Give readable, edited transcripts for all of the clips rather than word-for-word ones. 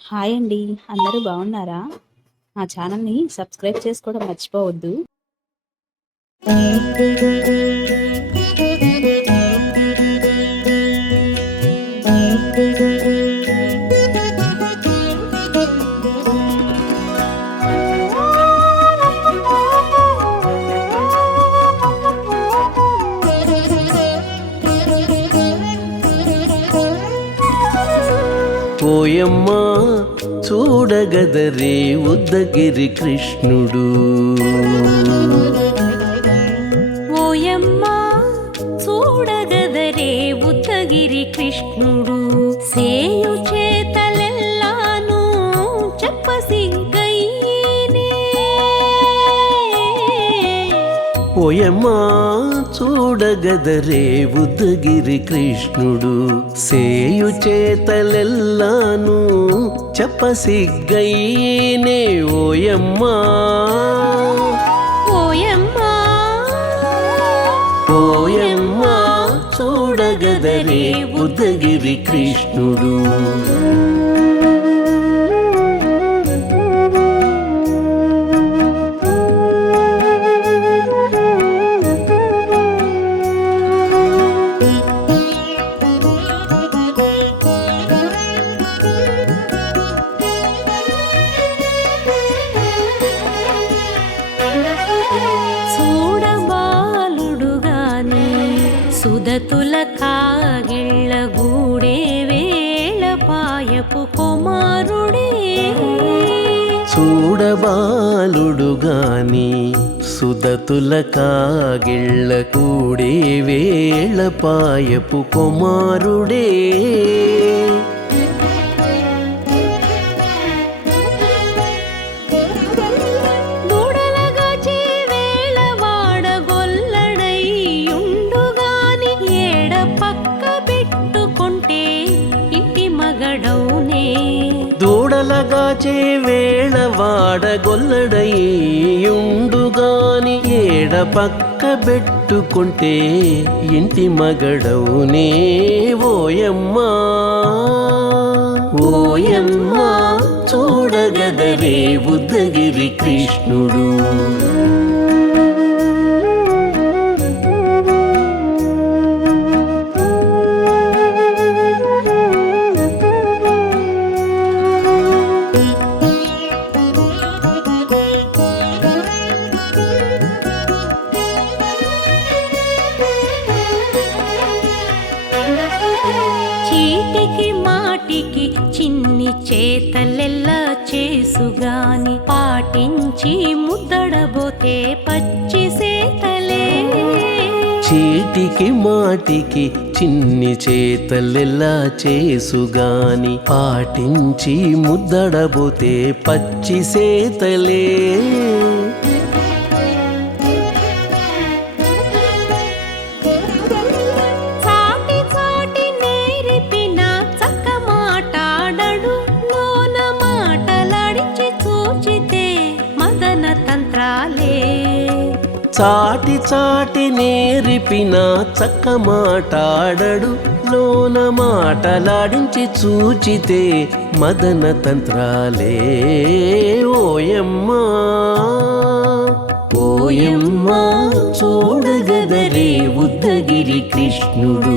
Hi అండి. అందరూ బాగున్నారా? మా ఛానల్‌ని సబ్స్క్రైబ్ చేసుకోవడం మర్చిపోవద్దు. ఓయమ్మా చూడగదరే ఉద్దగిరి కృష్ణుడు. ఓయమ్మా చూడగదరే ఉద్దగిరి కృష్ణుడు. సేయు చేతలెల్లాను చెప్పసిగ్గయ్యేనే. ఓయమ్మా చూడగదరే ఉద్దగిరి కృష్ణుడు. సేయు చేతలెల్లాను చెప్పసిగ్గయ్యేనే. ఓయమ్మా ఓయమ్మా ఓయమ్మా చూడగదరే ఉద్దగిరి కృష్ణుడు. చూడబాలుడుగాని సుదతుల కాగిళ్ళ గూడే వేళ పాయపు కుమారుడే. చూడబాలుడుగాని సుదతుల కాగిళ్ళ కూడే వేళ పాయపు కుమారుడే. దూడలగాచే వేళ వాడగొల్లడైయుండుగాని ఏడ పక్క పెట్టుకుంటే ఇంటి మగడౌనే. దూడలగాచే వేళ వాడగొల్లడయ్యుండుగాని ఏడ పక్క పెట్టుకుంటే ఇంటి మగడవునే. ఓయమ్మా ఓయమ్మా చూడగదరే ఉద్దగిరి కృష్ణుడు. చీటికి మాటికి చిన్ని చేతలెల్లా చేసుగాని పాటించి ముద్దడబోతే పచ్చి సేతలే. చీటికి మాటికి చిన్ని చేతలెల్లా చేసుగాని పాటించి ముద్దడబోతే పచ్చి సేతలే. చాటి చాటి నేర్పిన చక్క మాటాడడు లోన మాటలాడించి చూచితే మదన తంత్రాలే. చాటి చాటి నేర్పిన చక్క మాటాడడు లోన మాటలాడించి చూచితే మదన తంత్రాలే. ఓయమ్మా ఓయమ్మా చూడగదరే ఉద్దగిరి కృష్ణుడు.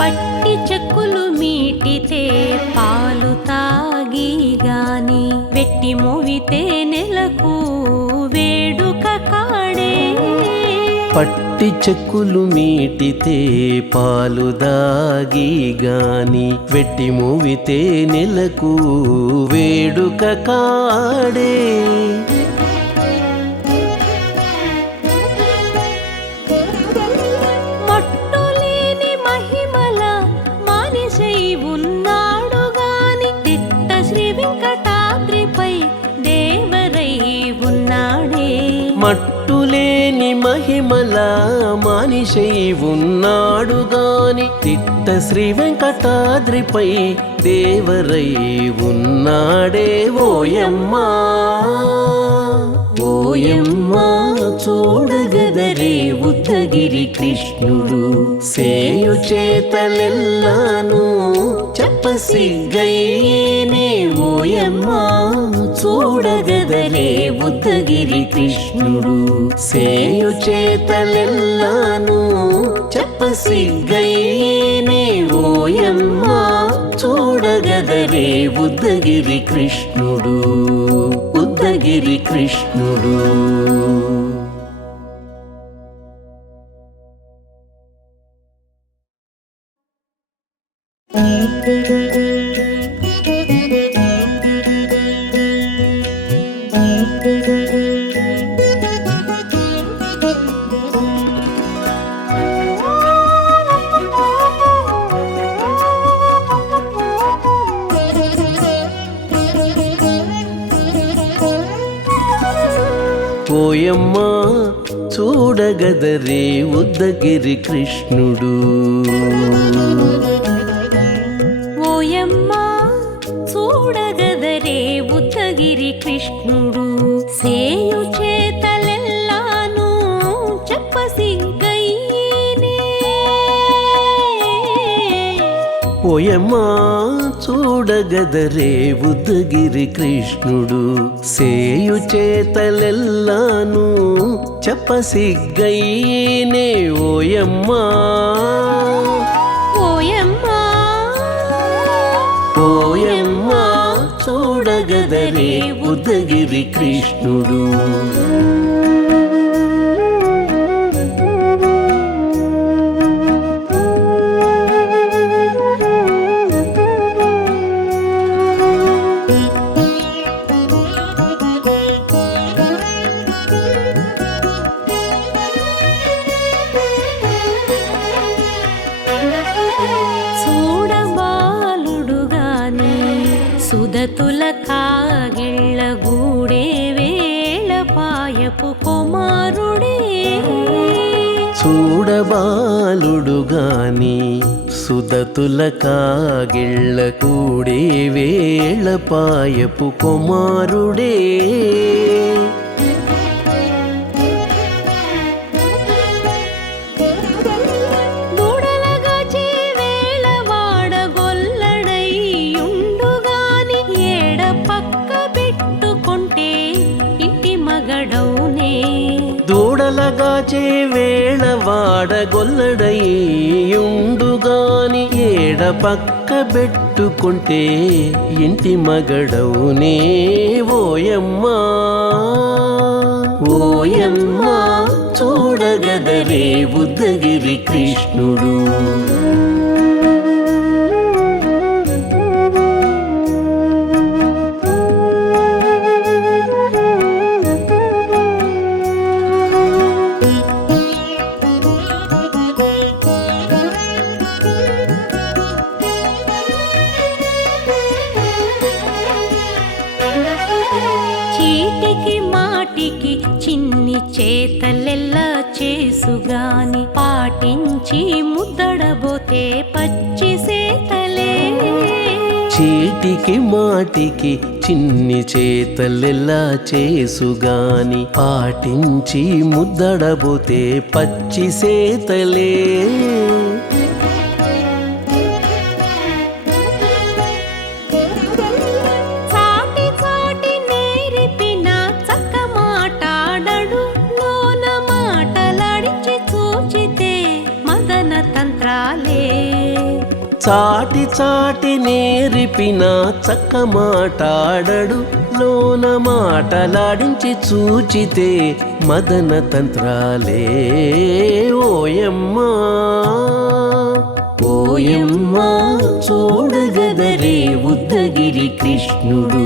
పట్టి చెక్కులు మీటితే పాలు తాగి గాని వెట్టి మోవితే నెలకు వేడుక కాడే. పట్టి చెక్కులు మీటితే పాలు దాగి గాని వెట్టి మూవితే నెలకు వేడుక కాడే. మట్టులేని మహిమల మానిసై ఉన్నాడు గాని తిట్ట శ్రీ వెంకటాద్రిపై దేవరై ఉన్నాడే. మట్టులేని మహిమల మనిషై ఉన్నాడు గాని తిట్ట శ్రీ వెంకటాద్రిపై దేవరై ఉన్నాడే ఓయమ్మా ఓయమ్మా చూడగదరే ఉత్తగిరి కృష్ణుడు సేయు చేతలెల్లాను చెప్పసిగ్గయ్యేనే ఓయమ్మా చూడగదరే ఉత్తగిరి కృష్ణుడు సేయు చేతలెల్లాను చెప్పసిగ్గయ్యేనే ఓయమ్మా చూడగదరే ఉద్దగిరి కృష్ణుడు ఉద్దగిరి కృష్ణుడు. ఓయమ్మా చూడగదరే ఉద్దగిరి కృష్ణుడు ఓయమ్మా చూడగదరే ఉత్తగిరి కృష్ణుడు సేయు చేతలెల్లాను చెప్పసిగ్గయ్యేనే ఓయమ్మా చూడగదరే ఉద్దగిరి కృష్ణుడు సేయు చేతలెల్లాను చెప్పసిగ్గయ్యేనే ఓయమ్మా ఓయమ్మా ఓయమ్మా చూడగదరే ఉద్దగిరి కృష్ణుడు. సుదతుల కాగిళ్ళ గూడే వేళ పాయపు కుమారుడే చూడబాలుడు గాని సుదతుల కాగిళ్ళ కూడే వేళ పాయపు కుమారుడే దూడలగాచే వేళ వాడగొల్లడయ్యుండుగాని ఏడ పక్క పెట్టుకుంటే ఇంటి మగడవునే ఓయమ్మా ఓయమ్మా చూడగదరే ఉద్దగిరి కృష్ణుడు. చిన్ని చేతలెల్లా చేసుగాని పాటించి ముద్దడబోతే పచ్చి సేతలే చీటికి మాటికి చిన్ని చేతలెల్లా చేసుగాని పాటించి ముద్దడబోతే పచ్చి సేతలే చాటి చాటి నేరిపిన చక్క మాటాడడు లోన మాటలాడించి చూచితే మదన తంత్రాలే ఓయమ్మా ఓయమ్మా చూడగదరే ఉద్దగిరి కృష్ణుడు.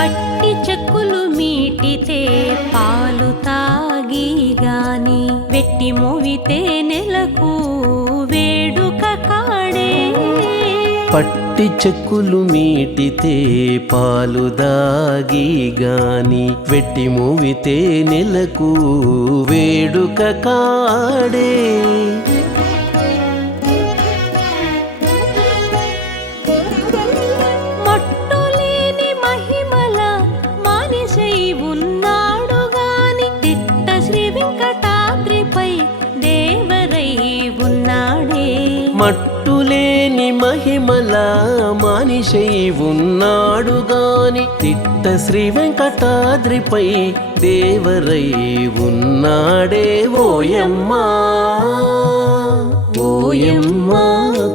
పట్టి చెక్కులు మీటితే పాలు తాగి గాని వెట్టి మోవితే నెలకు వేడుక కాడే పట్టి చెక్కులు మీటితే పాలు దాగి గాని వెట్టి మూవితే నెలకు వేడుక కాడే మట్టులేని మహిమల మానిషై ఉన్నాడు గాని తిట్ట శ్రీ వెంకటాద్రిపై దేవరై ఉన్నాడే మట్టులేని మహిమల మానిషై ఉన్నాడు గాని తిట్ట శ్రీ వెంకటాద్రిపై దేవరై ఉన్నాడే ఓయమ్మా ఓయమ్మా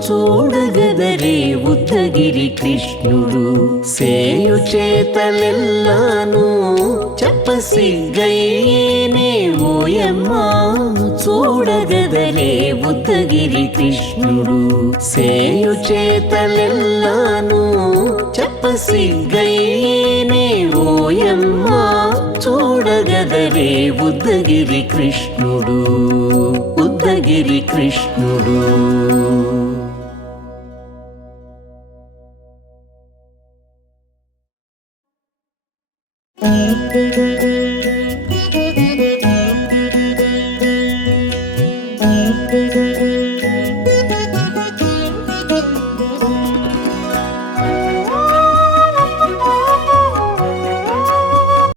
చూడగదరే ఉద్దగిరి కృష్ణుడు సేయు చేతలెల్లాను చెప్పసిగ్గయ్యేనే ఓయమ్మా చూడగదరే ఉద్దగిరి కృష్ణుడు సేయు చేతలెల్లాను చెప్పసిగ్గయ్యేనే ఓయమ్మా చూడగదరే ఉద్దగిరి కృష్ణుడు ఉద్దగిరి కృష్ణుడు